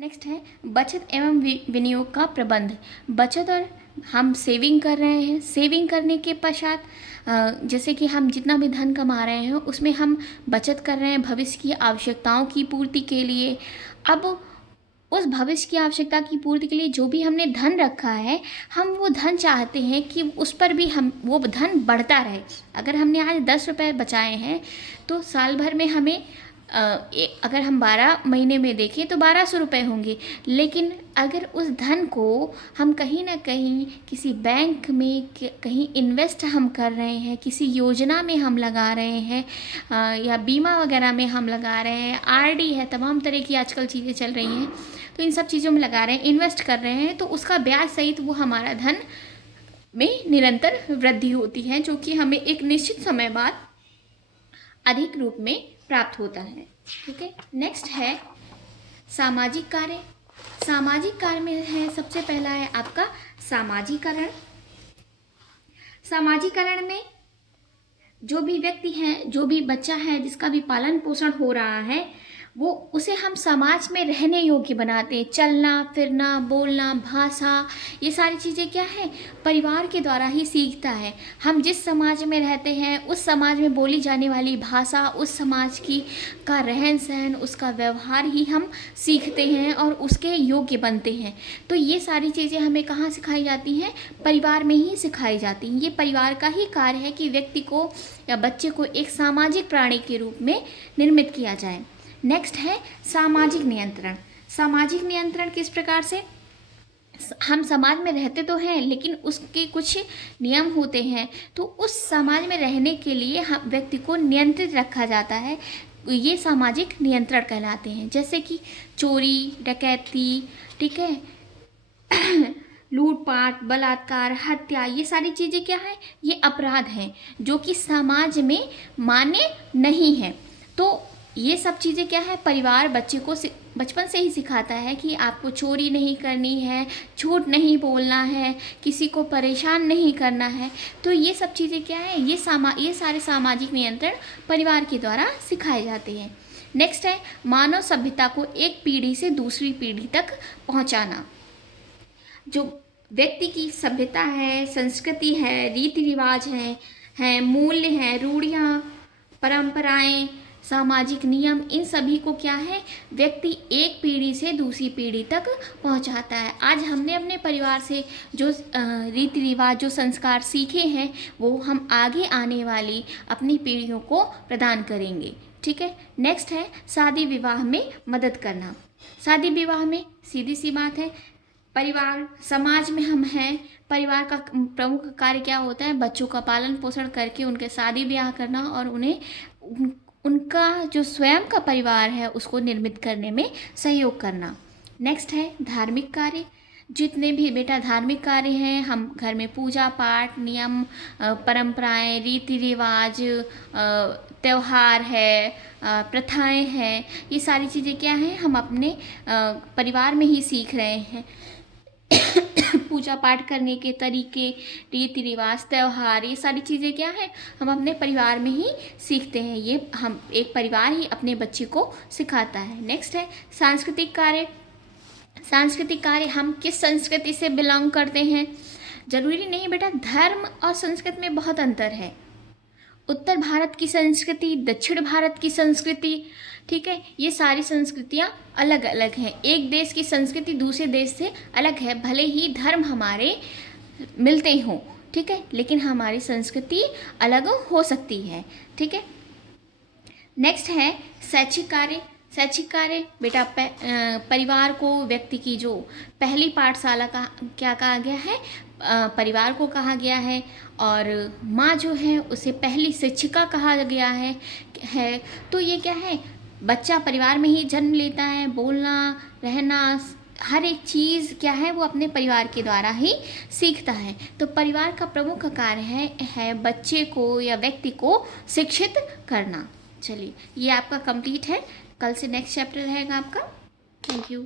Next है बचत एवं विनियोग का प्रबंध। बचत और हम सेविंग कर रहे हैं, सेविंग करने के पश्चात जैसे कि हम जितना भी धन कमा रहे हैं उसमें हम बचत कर रहे हैं भविष्य की आवश्यकताओं की पूर्ति के लिए। अब उस भविष्य की आवश्यकता की पूर्ति के लिए जो भी हमने धन रखा है, हम वो धन चाहते हैं कि उस पर भी हम वो धन बढ़ता रहे। अगर हमने आज 10 रुपये बचाए हैं तो साल भर में हमें अगर हम 12 महीने में देखें तो 1200 रुपये होंगे। लेकिन अगर उस धन को हम कहीं ना कहीं किसी बैंक में कहीं इन्वेस्ट हम कर रहे हैं, किसी योजना में हम लगा रहे हैं, या बीमा वगैरह में हम लगा रहे हैं, आरडी है, तमाम तरह की आजकल चीज़ें चल रही हैं, तो इन सब चीज़ों में लगा रहे हैं, इन्वेस्ट कर रहे हैं, तो उसका ब्याज सहित वो हमारा धन में निरंतर वृद्धि होती है, जो कि हमें एक निश्चित समय बाद अधिक रूप में प्राप्त होता है। ठीक है, नेक्स्ट है सामाजिक कार्य। सामाजिक कार्य में है सबसे पहला है आपका सामाजिकरण। सामाजिकरण में जो भी व्यक्ति है, जो भी बच्चा है जिसका भी पालन पोषण हो रहा है, वो उसे हम समाज में रहने योग्य बनाते हैं। चलना फिरना, बोलना, भाषा, ये सारी चीज़ें क्या है, परिवार के द्वारा ही सीखता है। हम जिस समाज में रहते हैं उस समाज में बोली जाने वाली भाषा, उस समाज की का रहन सहन, उसका व्यवहार ही हम सीखते हैं और उसके योग्य बनते हैं। तो ये सारी चीज़ें हमें कहाँ सिखाई जाती हैं, परिवार में ही सिखाई जाती हैं। ये परिवार का ही कार्य है कि व्यक्ति को या बच्चे को एक सामाजिक प्राणी के रूप में निर्मित किया जाए। नेक्स्ट है सामाजिक नियंत्रण। सामाजिक नियंत्रण किस प्रकार से, हम समाज में रहते तो हैं लेकिन उसके कुछ नियम होते हैं, तो उस समाज में रहने के लिए हम व्यक्ति को नियंत्रित रखा जाता है। ये सामाजिक नियंत्रण कहलाते हैं। जैसे कि चोरी, डकैती, ठीक है, लूटपाट, बलात्कार, हत्या, ये सारी चीज़ें क्या है, ये अपराध हैं जो कि समाज में मान्य नहीं है। तो ये सब चीज़ें क्या है, परिवार बच्चे को बचपन से ही सिखाता है कि आपको चोरी नहीं करनी है, झूठ नहीं बोलना है, किसी को परेशान नहीं करना है। तो ये सब चीज़ें क्या है, ये सारे सामाजिक नियंत्रण परिवार के द्वारा सिखाए जाते हैं। नेक्स्ट है मानव सभ्यता को एक पीढ़ी से दूसरी पीढ़ी तक पहुंचाना। जो व्यक्ति की सभ्यता है, संस्कृति है, रीति रिवाज है, मूल्य हैं, रूढ़ियाँ, परंपराएं, सामाजिक नियम, इन सभी को क्या है, व्यक्ति एक पीढ़ी से दूसरी पीढ़ी तक पहुंचाता है। आज हमने अपने परिवार से जो रीति रिवाज, जो संस्कार सीखे हैं, वो हम आगे आने वाली अपनी पीढ़ियों को प्रदान करेंगे। ठीक है, नेक्स्ट है शादी विवाह में मदद करना। शादी विवाह में सीधी सी बात है, परिवार समाज में हम हैं, परिवार का प्रमुख कार्य क्या होता है, बच्चों का पालन पोषण करके उनके शादी ब्याह करना और उन्हें उनका जो स्वयं का परिवार है उसको निर्मित करने में सहयोग करना। नेक्स्ट है धार्मिक कार्य। जितने भी बेटा धार्मिक कार्य हैं, हम घर में पूजा पाठ, नियम, परंपराएं, रीति रिवाज, त्यौहार है, प्रथाएं हैं, ये सारी चीज़ें क्या हैं, हम अपने परिवार में ही सीख रहे हैं। पूजा पाठ करने के तरीके, रीति रिवाज, त्यौहार, ये सारी चीज़ें क्या है, हम अपने परिवार में ही सीखते हैं। ये हम एक परिवार ही अपने बच्चे को सिखाता है। नेक्स्ट है सांस्कृतिक कार्य। सांस्कृतिक कार्य, हम किस संस्कृति से बिलोंग करते हैं, जरूरी नहीं बेटा, धर्म और संस्कृति में बहुत अंतर है। उत्तर भारत की संस्कृति, दक्षिण भारत की संस्कृति, ठीक है, ये सारी संस्कृतियाँ अलग अलग हैं। एक देश की संस्कृति दूसरे देश से अलग है, भले ही धर्म हमारे मिलते हों, ठीक है, लेकिन हमारी संस्कृति अलग हो सकती है। ठीक है, नेक्स्ट है शैक्षिक कार्य। शैक्षिक कार्य बेटा परिवार को, व्यक्ति की जो पहली पाठशाला का क्या कहा गया है, परिवार को कहा गया है, और माँ जो है उसे पहली शिक्षिका कहा गया है। तो ये क्या है, बच्चा परिवार में ही जन्म लेता है, बोलना, रहना, हर एक चीज़ क्या है, वो अपने परिवार के द्वारा ही सीखता है। तो परिवार का प्रमुख कार्य है बच्चे को या व्यक्ति को शिक्षित करना। चलिए, ये आपका कंप्लीट है। कल से नेक्स्ट चैप्टर रहेगा आपका। Thank you.